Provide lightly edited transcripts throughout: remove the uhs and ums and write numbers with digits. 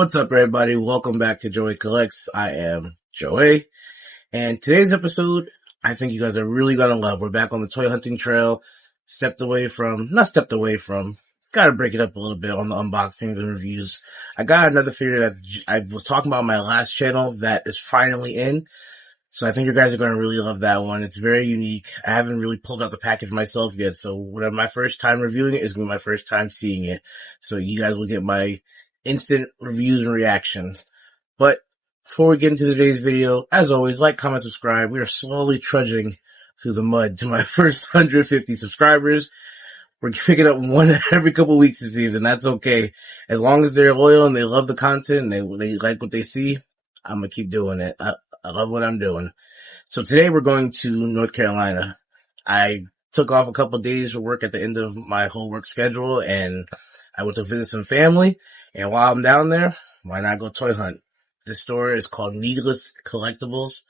What's up, everybody? Welcome back to Joey Collects. I am Joey, and today's episode, I think you guys are really gonna love. We're back on the toy hunting trail. Gotta break it up a little bit on the unboxings and reviews. I got another figure that I was talking about on my last channel that is finally in. So I think you guys are going to really love that one. It's very unique. I haven't really pulled out the package myself yet. So whatever my first time reviewing it is going to be my first time seeing it. So you guys will get my instant reviews and reactions. But before we get into today's video, as always, like, comment, subscribe. We are slowly trudging through the mud to my first 150 subscribers. We're picking up one every couple weeks, it seems, and that's okay. As long as they're loyal and they love the content and they like what they see, I'm going to keep doing it. I love what I'm doing. So today we're going to North Carolina. I took off a couple of days for work at the end of my whole work schedule, and I went to visit some family. And while I'm down there, why not go toy hunt? This store is called Needless Collectibles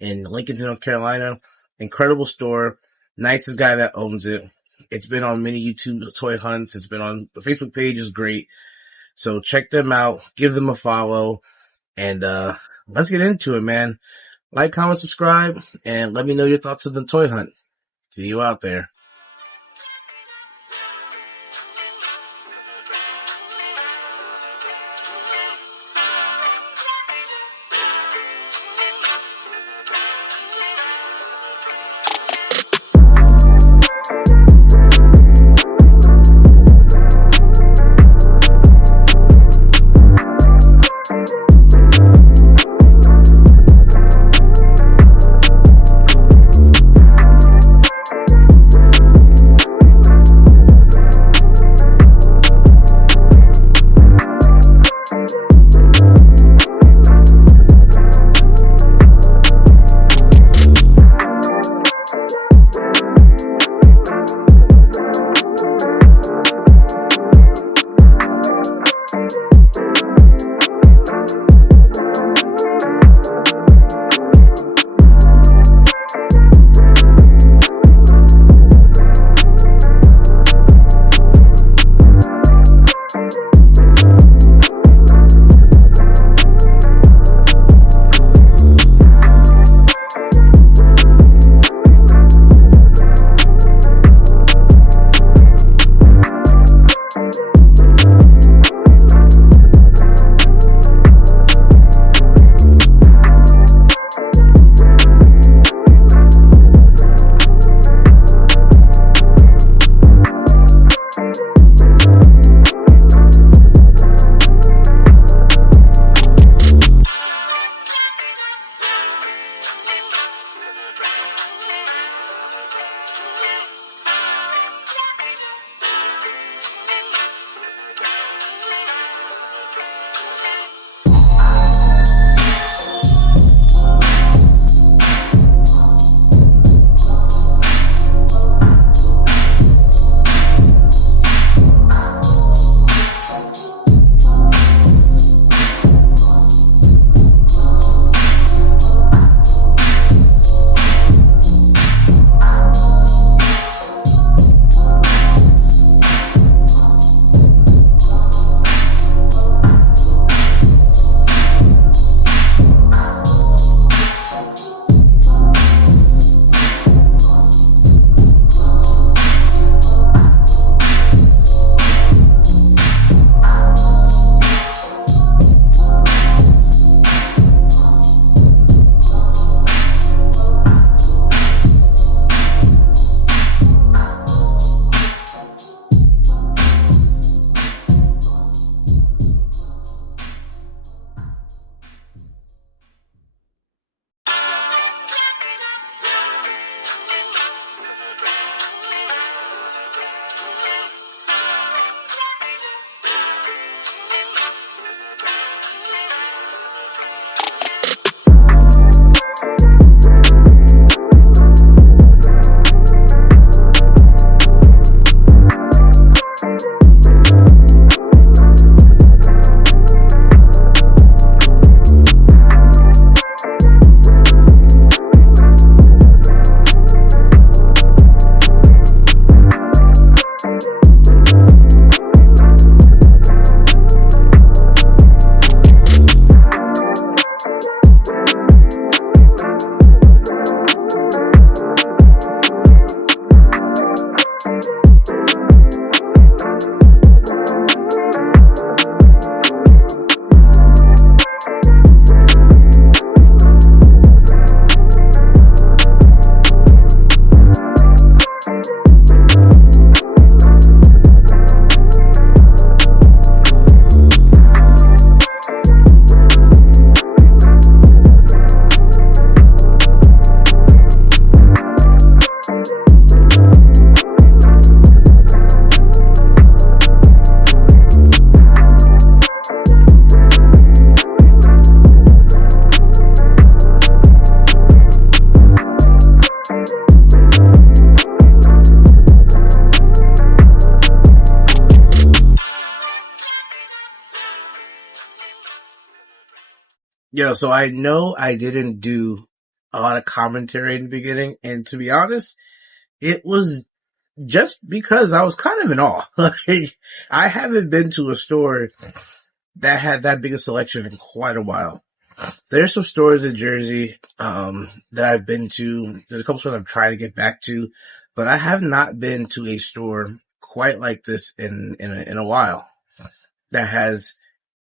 in Lincolnton, North Carolina. Incredible store. Nicest guy that owns it. It's been on many YouTube toy hunts. It's been on the Facebook page. Is great. So check them out. Give them a follow. And let's get into it, man. Like, comment, subscribe, and let me know your thoughts on the toy hunt. See you out there. Yeah, so I know I didn't do a lot of commentary in the beginning, and to be honest, it was just because I was kind of in awe. Like, I haven't been to a store that had that big a selection in quite a while. There's some stores in Jersey, that I've been to. There's a couple stores I'm trying to get back to, but I have not been to a store quite like this in a while that has,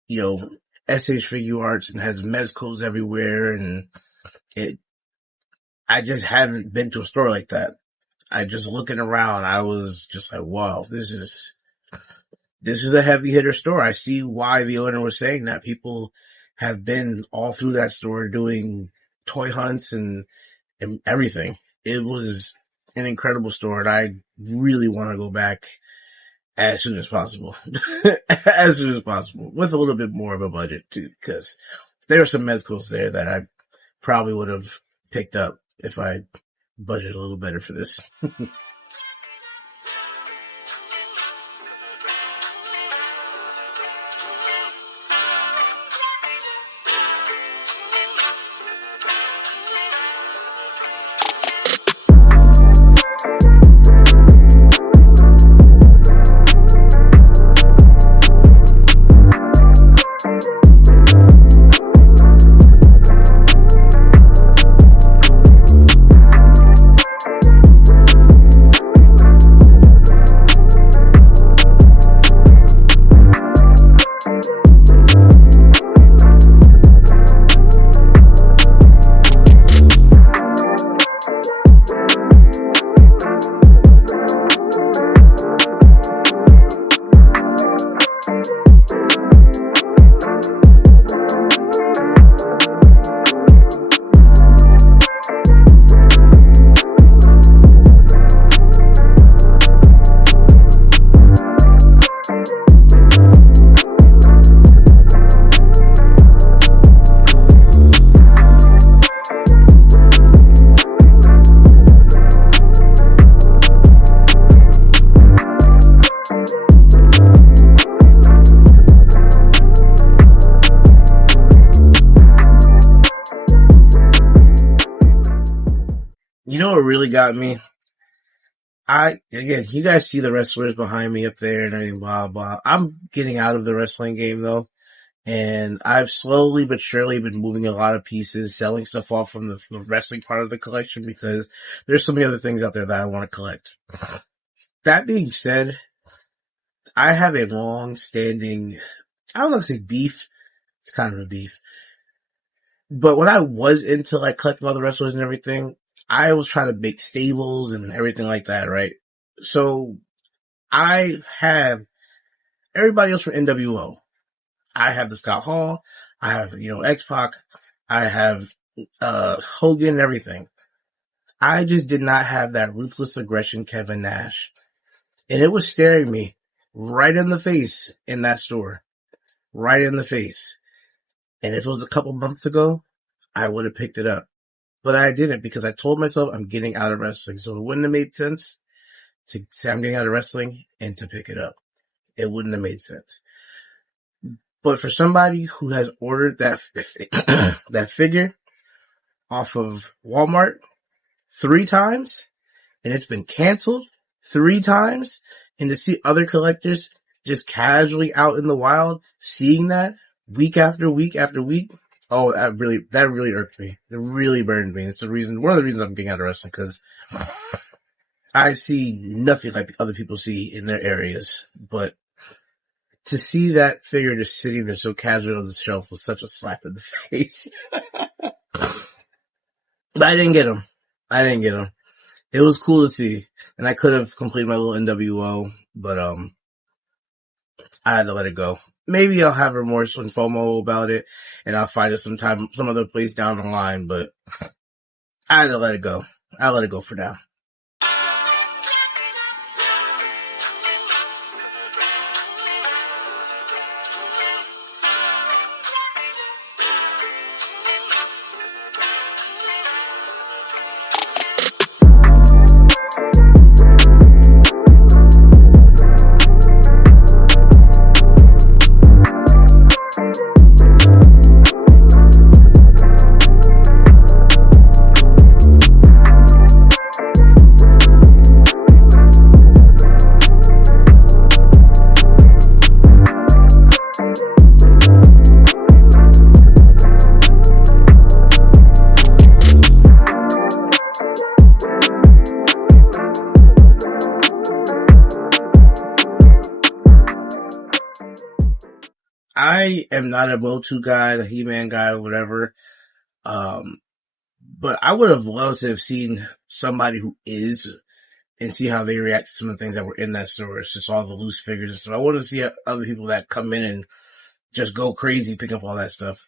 you know, SH Figure Arts and has mezcos everywhere, and it, I just haven't been to a store like that. I just looking around, I was just like, wow, this is a heavy hitter store. I see why the owner was saying that. People have been all through that store doing toy hunts and everything. It was an incredible store, and I really want to go back as soon as possible. As soon as possible. With a little bit more of a budget, too, because there are some mezcals there that I probably would have picked up if I budgeted a little better for this. You know what really got me? Again, you guys see the wrestlers behind me up there and everything, blah, blah. I'm getting out of the wrestling game though. And I've slowly but surely been moving a lot of pieces, selling stuff off from the wrestling part of the collection because there's so many other things out there that I want to collect. That being said, I have a long-standing, I don't know if to say beef. It's kind of a beef. But when I was into like collecting all the wrestlers and everything, I was trying to make stables and everything like that, right? So I have everybody else from NWO. I have the Scott Hall. I have, X-Pac. I have, Hogan and everything. I just did not have that ruthless aggression Kevin Nash. And it was staring me right in the face in that store. Right in the face. And if it was a couple months ago, I would have picked it up. But I didn't because I told myself I'm getting out of wrestling. So it wouldn't have made sense to say I'm getting out of wrestling and to pick it up. It wouldn't have made sense. But for somebody who has ordered that that figure off of Walmart 3 times and it's been canceled 3 times, and to see other collectors just casually out in the wild seeing that week after week after week, oh, that really irked me. It really burned me. It's one of the reasons I'm getting out of wrestling, because I see nothing like other people see in their areas. But to see that figure just sitting there so casually on the shelf was such a slap in the face. But I didn't get him. It was cool to see. And I could have completed my little NWO, but I had to let it go. Maybe I'll have remorse and FOMO about it, and I'll find it some other place down the line, but I had to let it go. I'll let it go for now. I am not a Motu guy, the He-Man guy, whatever. Um, but I would have loved to have seen somebody who is and see how they react to some of the things that were in that store. It's just all the loose figures and stuff. I want to see other people that come in and just go crazy, pick up all that stuff.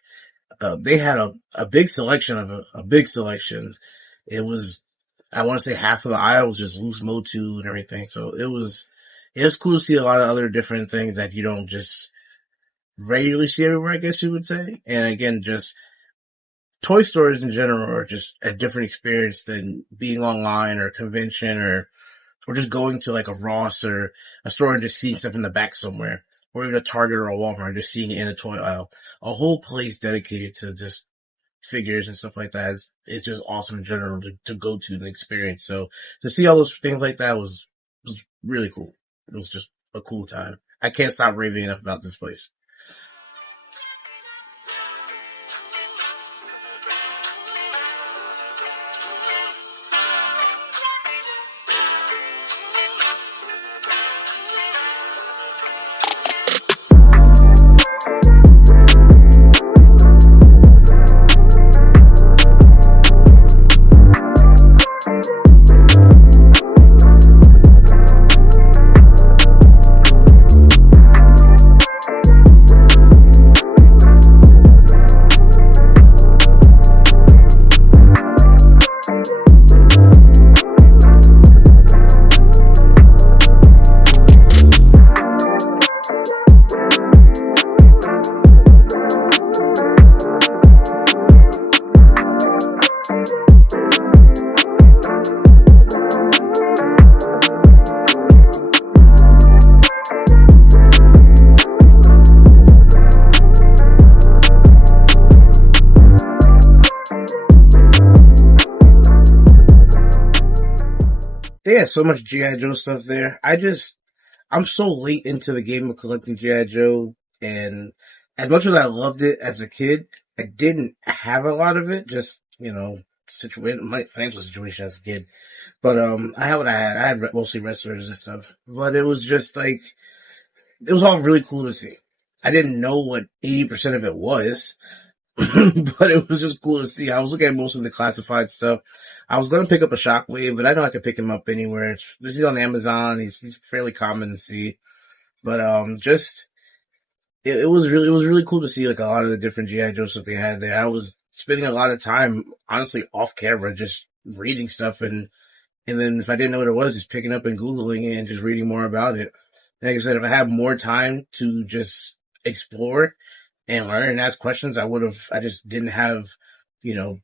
They had a big selection of a big selection. It was, I want to say half of the aisle was just loose Motu and everything. So it was cool to see a lot of other different things that you don't just regularly see everywhere, I guess you would say. And again, just toy stores in general are just a different experience than being online or a convention or just going to like a Ross or a store and just seeing stuff in the back somewhere, or even a Target or a Walmart, just seeing it in a toy aisle. A whole place dedicated to just figures and stuff like that is just awesome in general to go to and experience. So to see all those things like that was really cool. It was just a cool time. I can't stop raving enough about this place. They had so much G.I. Joe stuff there. I'm so late into the game of collecting G.I. Joe, and as much as I loved it as a kid, I didn't have a lot of it, just, situation, my financial situation as a kid. But, I had what I had. I had mostly wrestlers and stuff. But it was just like, it was all really cool to see. I didn't know what 80% of it was, but it was just cool to see. I was looking at most of the classified stuff. I was gonna pick up a Shockwave, but I know I could pick him up anywhere. He's on Amazon. He's fairly common to see. But just it was really cool to see like a lot of the different GI Joe stuff they had there. I was spending a lot of time honestly off camera just reading stuff and then if I didn't know what it was, just picking up and Googling it and just reading more about it. Like I said, if I had more time to just explore and learn and ask questions, I just didn't have, you know,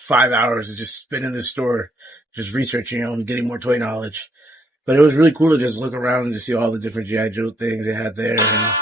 5 hours to just spend in the store, just researching and getting more toy knowledge. But it was really cool to just look around and to see all the different G.I. Joe things they had there. And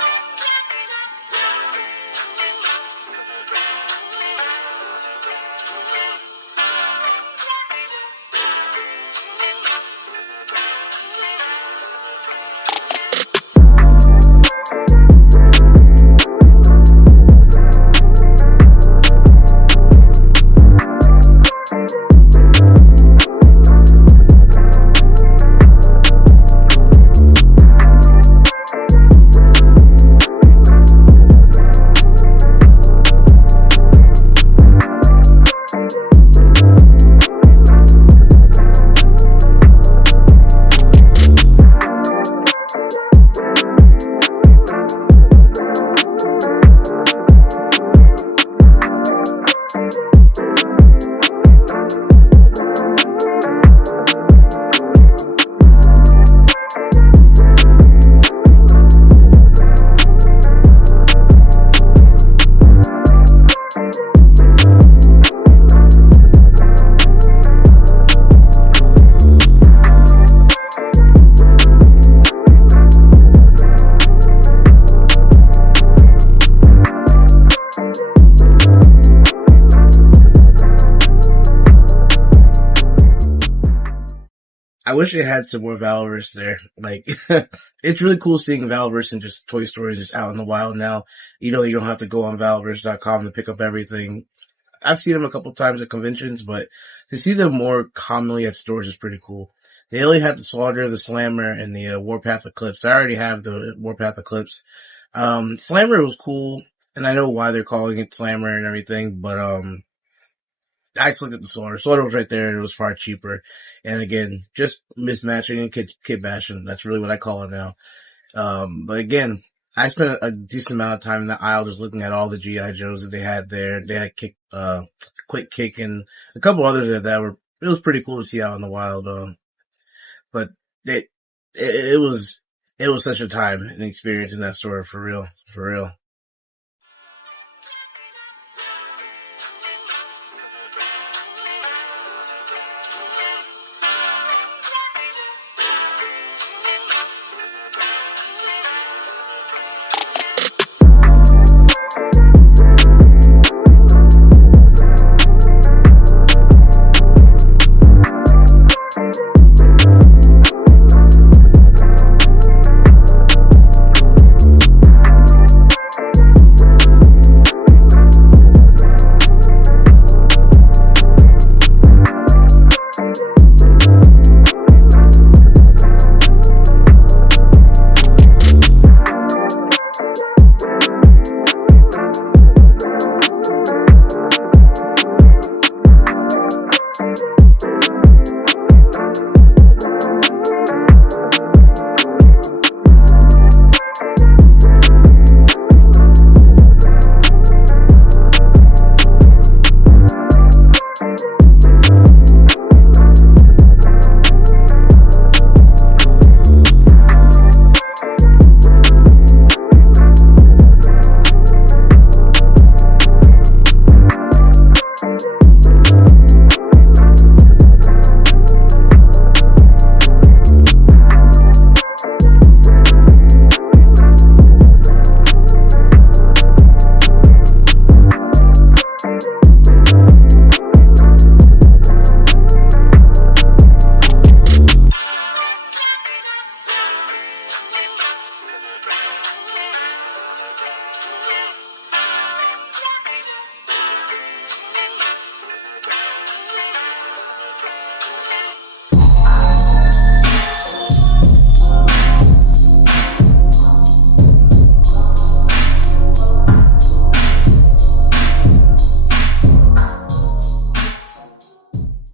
I wish they had some more Valorous there. Like, it's really cool seeing Valorous and just Toy Story just out in the wild now. You don't have to go on Valorous.com to pick up everything. I've seen them a couple times at conventions, but to see them more commonly at stores is pretty cool. They only had the Slaughter, the Slammer, and the Warpath Eclipse. I already have the Warpath Eclipse. Slammer was cool, and I know why they're calling it Slammer and everything, but I just looked at the Slaughter. Slaughter was right there, and it was far cheaper. And again, just mismatching and kid bashing. That's really what I call it now. But again, I spent a decent amount of time in the aisle just looking at all the G.I. Joes that they had there. They had Quick Kick and a couple others that were, it was pretty cool to see out in the wild. But it was such a time and experience in that store for real, for real.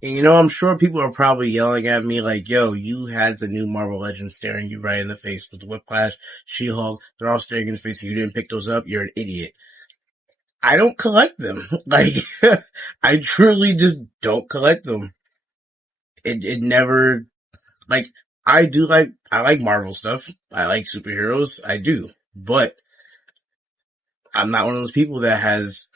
And I'm sure people are probably yelling at me like, yo, you had the new Marvel Legends staring you right in the face with Whiplash, She-Hulk, they're all staring in the face. If you didn't pick those up, you're an idiot. I don't collect them. Like, I truly just don't collect them. It never, like, I like Marvel stuff. I like superheroes. I do. But I'm not one of those people that has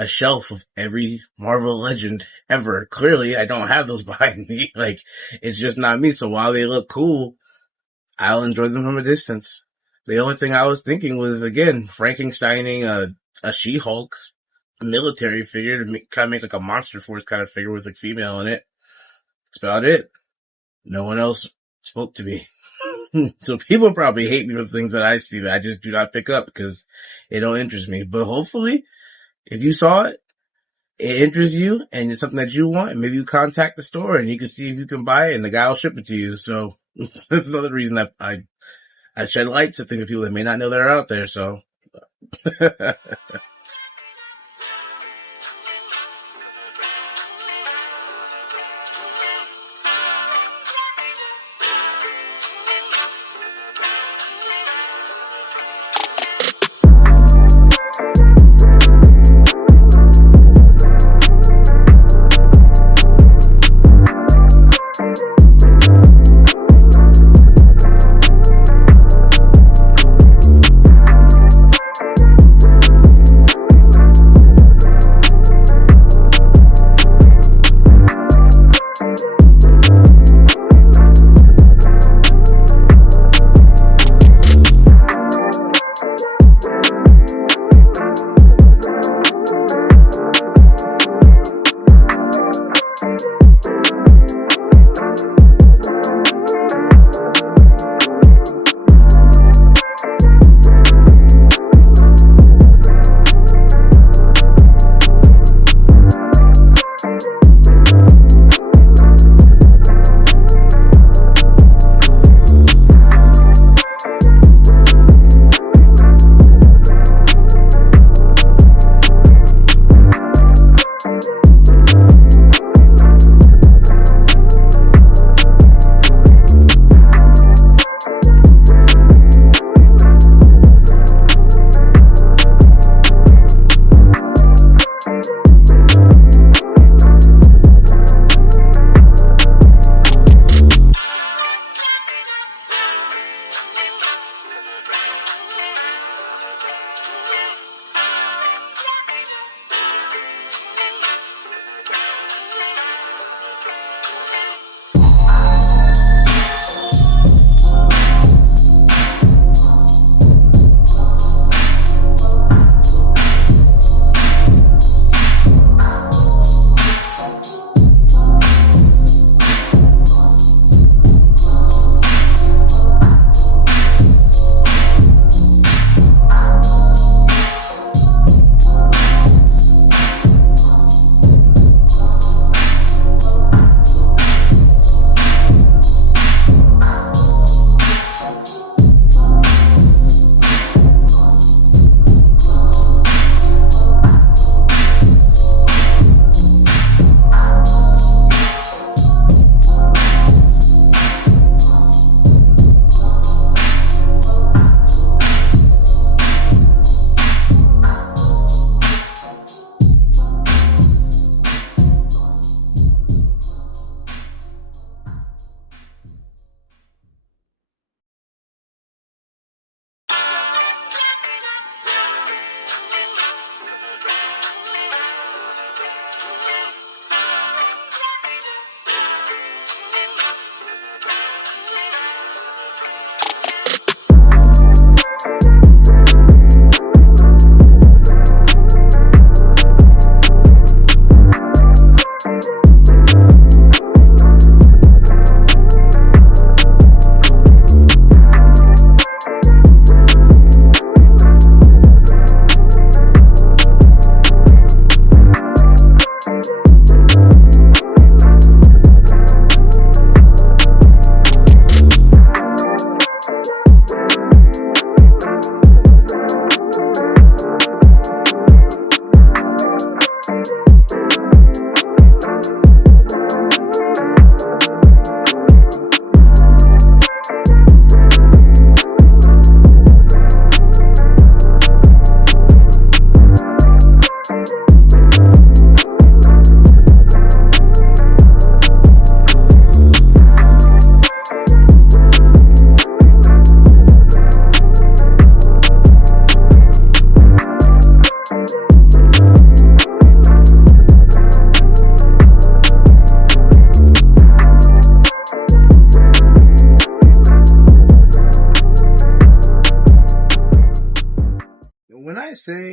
a shelf of every Marvel Legend ever. Clearly, I don't have those behind me. Like, it's just not me. So while they look cool, I'll enjoy them from a distance. The only thing I was thinking was, again, Frankensteining a She-Hulk military figure to kind of make like a Monster Force kind of figure with a female in it. That's about it. No one else spoke to me. So people probably hate me for things that I see that I just do not pick up because it don't interest me. But hopefully, if you saw it, it interests you and it's something that you want, and maybe you contact the store and you can see if you can buy it and the guy will ship it to you. So that's another reason that I shed light to things of people that may not know that are out there. So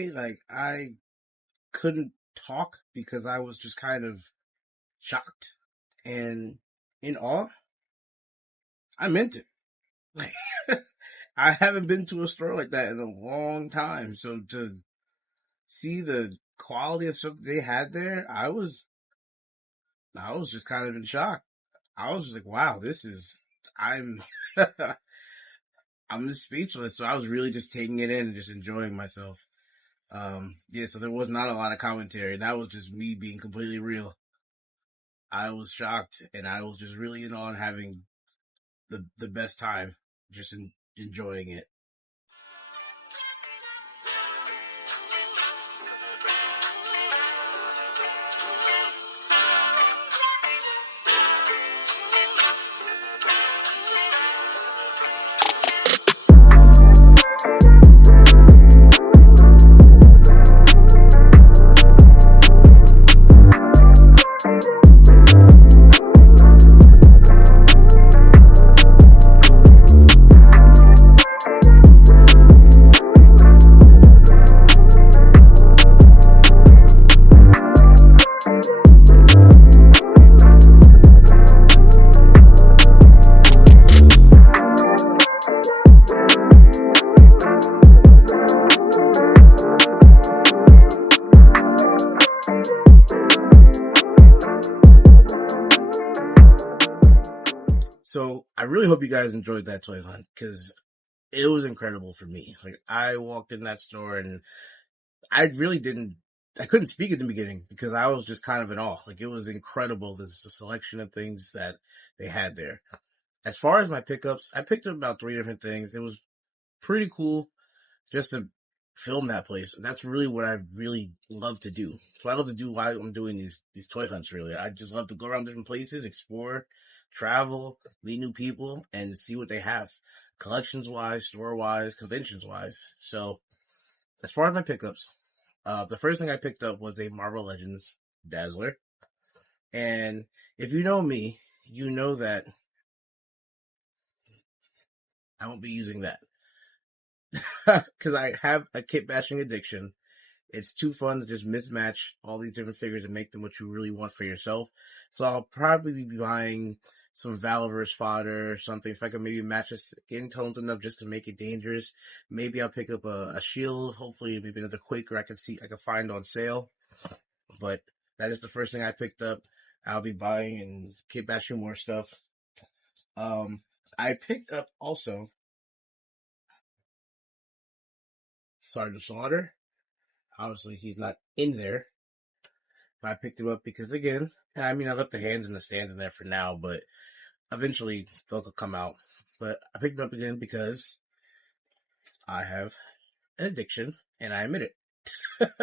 day, like, I couldn't talk because I was just kind of shocked and in awe. I meant it. Like, I haven't been to a store like that in a long time. So to see the quality of stuff they had there, I was just kind of in shock. I was just like, wow, I'm, I'm just speechless. So I was really just taking it in and just enjoying myself. Yeah, so there was not a lot of commentary. That was just me being completely real. I was shocked and I was just really in on having the best time, just enjoying it. So I really hope you guys enjoyed that toy hunt because it was incredible for me. Like I walked in that store and I really didn't, I couldn't speak at the beginning because I was just kind of in awe. Like it was incredible. There's a selection of things that they had there. As far as my pickups, I picked up about 3 different things. It was pretty cool just to film that place. And that's really what I really love to do. So I love to do why I'm doing these toy hunts really. I just love to go around different places, explore, travel, meet new people, and see what they have. Collections wise, store wise, conventions wise. So as far as my pickups, the first thing I picked up was a Marvel Legends Dazzler. And if you know me, you know that I won't be using that. Because I have a kit bashing addiction. It's too fun to just mismatch all these different figures and make them what you really want for yourself. So I'll probably be buying some Valorous fodder or something. If I can maybe match the skin tones enough just to make it dangerous. Maybe I'll pick up a shield. Hopefully maybe another Quaker I can find on sale. But that is the first thing I picked up. I'll be buying and kit bashing more stuff. I picked up also Sergeant Slaughter. Obviously he's not in there. But I picked him up because again, I mean I left the hands and the stands in there for now, but eventually they'll come out. But I picked him up again because I have an addiction and I admit it.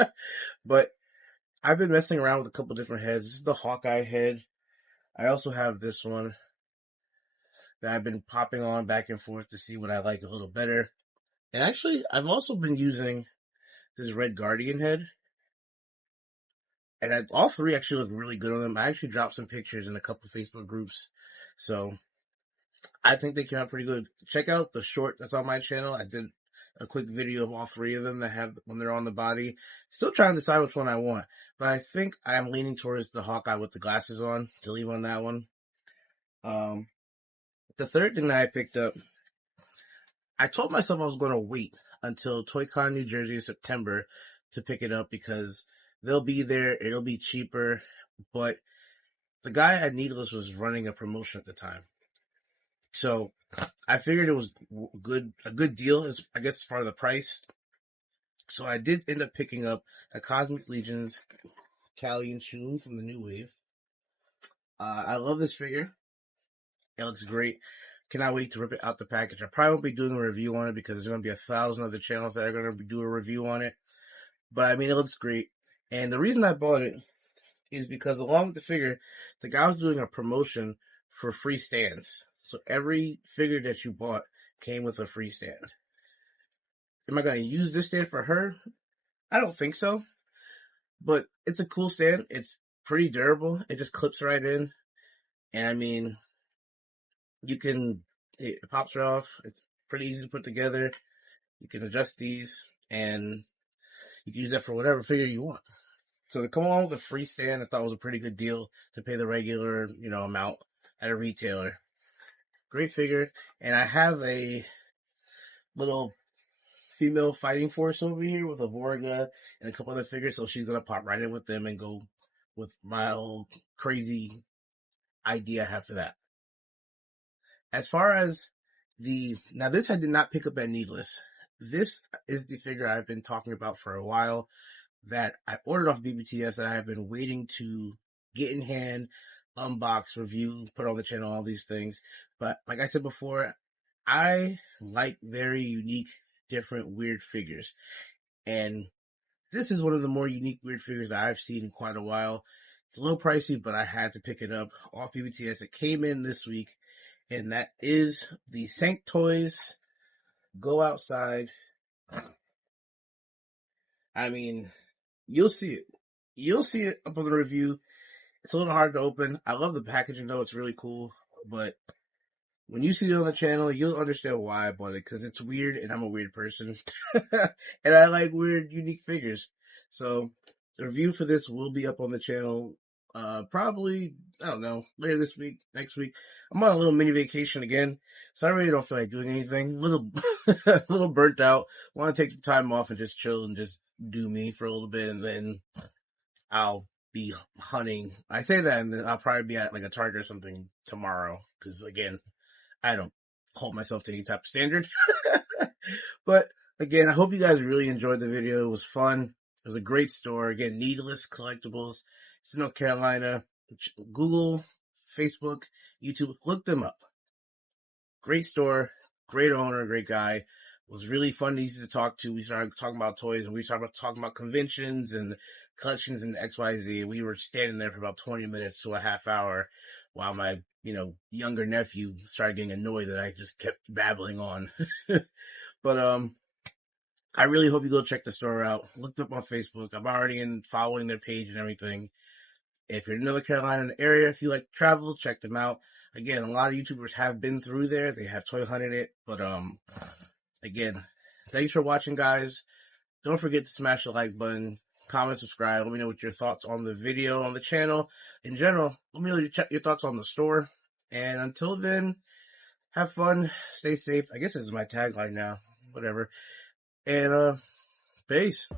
But I've been messing around with a couple different heads. This is the Hawkeye head. I also have this one that I've been popping on back and forth to see what I like a little better. And actually, I've also been using this Red Guardian head. And all three actually look really good on them. I actually dropped some pictures in a couple Facebook groups. So I think they came out pretty good. Check out the short that's on my channel. I did a quick video of all three of them that have when they're on the body. Still trying to decide which one I want. But I think I'm leaning towards the Hawkeye with the glasses on to leave on that one. The third thing that I picked up, I told myself I was going to wait until ToyCon New Jersey in September to pick it up because they'll be there, it'll be cheaper, but the guy at Needless was running a promotion at the time. So I figured it was a good deal, I guess, as far as the price. So I did end up picking up a Cosmic Legions Callie and Shun from the New Wave. I love this figure. It looks great. Cannot wait to rip it out the package. I probably won't be doing a review on it because there's going to be 1,000 other channels that are going to do a review on it. But I mean, it looks great. And the reason I bought it is because along with the figure, the guy was doing a promotion for free stands. So every figure that you bought came with a free stand. Am I going to use this stand for her? I don't think so. But it's a cool stand. It's pretty durable. It just clips right in. And I mean, it pops right off. It's pretty easy to put together. You can adjust these and You can use that for whatever figure you want. So to come along with a free stand, I thought was a pretty good deal to pay the regular, amount at a retailer. Great figure. And I have a little female fighting force over here with a Vorga and a couple other figures, so she's gonna pop right in with them and go with my old crazy idea I have for that. As far as now this I did not pick up at Needless. This is the figure I've been talking about for a while that I ordered off BBTS that I have been waiting to get in hand, unbox, review, put on the channel, all these things. But like I said before, I like very unique, different, weird figures. And this is one of the more unique, weird figures that I've seen in quite a while. It's a little pricey, but I had to pick it up off BBTS. It came in this week, and that is the Sank Toys Go Outside. I mean, you'll see it. You'll see it up on the review. It's a little hard to open. I love the packaging though. It's really cool. But when you see it on the channel, you'll understand why I bought it. Because it's weird and I'm a weird person. And I like weird, unique figures. So the review for this will be up on the channel. Probably, I don't know, later this week, next week. I'm on a little mini vacation again. So I really don't feel like doing anything. A little burnt out. Want to take some time off and just chill and just do me for a little bit. And then I'll be hunting. I say that, and then I'll probably be at like a Target or something tomorrow. Because again, I don't hold myself to any type of standard. But again, I hope you guys really enjoyed the video. It was fun. It was a great store. Again, Needless Collectibles. It's in North Carolina. Google, Facebook, YouTube. Look them up. Great store. Great owner. Great guy. It was really fun and easy to talk to. We started talking about toys, and we started talking about conventions and collections and XYZ. We were standing there for about 20 minutes to a half hour while my, younger nephew started getting annoyed that I just kept babbling on. But, I really hope you go check the store out. Look them up on Facebook. I'm already following their page and everything. If you're in North Carolina in the area, if you like travel, check them out. Again, a lot of YouTubers have been through there. They have Toy Hunted it. But, again, thanks for watching, guys. Don't forget to smash the like button, comment, subscribe. Let me know what your thoughts on the video, on the channel. In general, let me know your thoughts on the store. And until then, have fun, stay safe. I guess this is my tagline now. Whatever. And, peace.